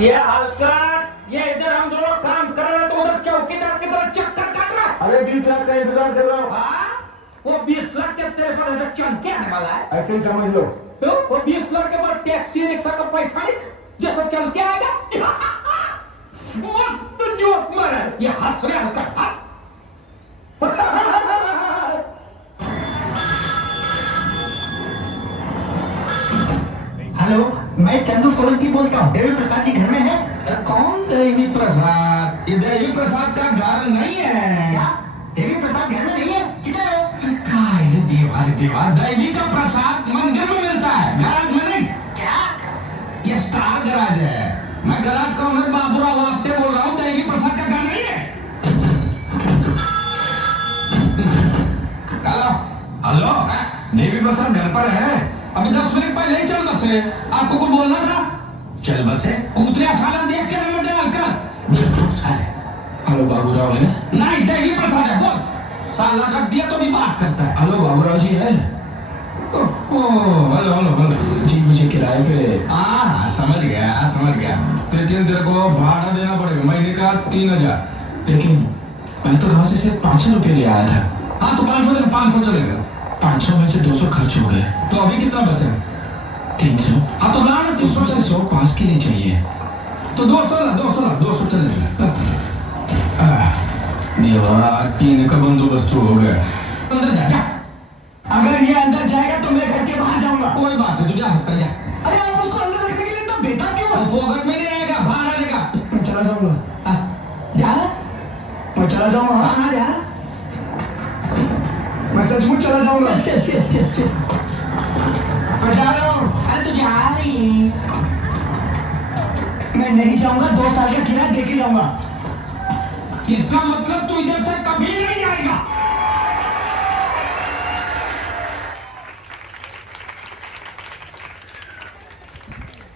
ये हलकट, ये इधर हम दोनों काम कर रहे तो उधर चौकीदार की तरह चक्कर काट रहा। अरे 20 लाख का इंतजार कर रहा हूँ। हाँ? वो 20 लाख के तेरे पर जो चल के आने वाला है। ऐसे ही समझ लो। तो वो 20 लाख के बाद टैक्सी रिक्शा का पैसा नहीं जैसे चल के आएगा। मस्त जोक मारा ये हंस रहे हलकट हंस। हेलो, मैं चंदू सोलंकी बोलता हूँ। देवी प्रसाद जी घर में है? कौन देवी प्रसाद? ये देवी प्रसाद का घर नहीं है। क्या देवी प्रसाद घर में नहीं है? किधर है? रे देवा देवी का प्रसाद मंदिर में मिलता है, गैराज में नहीं। क्या? ये स्टार गैराज है। मैं गैराज का ओनर बाबूराव आपटे बोल रहा हूँ। देवी प्रसाद का घर नहीं है। हेलो हेलो, देवी प्रसाद घर पर है? अभी 10 मिनट पहले ही चल बसे। आपको कुछ बोलना था? चल बसे। कूतरे साला देख के नंबर डालकर। हेलो बाबूराव है? नहीं, देवी प्रसाद है। बोल। साला रख दिया तो भी बात करता है। हेलो बाबूराव जी है? हेलो हेलो हेलो जी मुझे किराए पे। हाँ समझ गया। लेकिन तेरे को भाड़ा देना पड़ेगा महीने का 3000। लेकिन मैं तो वहां से सिर्फ 500 रुपये ले आया था। हाँ तो 500 चलेगा। 500 में से 200 खर्च हो गए। तो अभी कितना बचा? 300। हाँ तो ला ना 300 से 100 पास के लिए चाहिए। तो 200 चलेगा। देवा 3 का बंदोबस्त हो गया। अंदर जा। अगर ये अंदर जाएगा तो मैं घर के बाहर जाऊंगा। कोई बात नहीं, तू जा सकता है, जा। अरे आप उसको अंदर रखने के लिए तो बेटा क्यों? वो फोकट में नहीं आएगा, बाहर आ जाएगा। मैं चला जाऊंगा। जा। मैं चला जाऊंगा। हाँ जा। मैं सचमुच चला जाऊंगा। चल। मैं जा रहा हूँ। अरे तू जा रही। मैं नहीं जाऊंगा। 2 साल का किराया दे के जाऊंगा। इसका मतलब तू इधर से कभी नहीं जाएगा।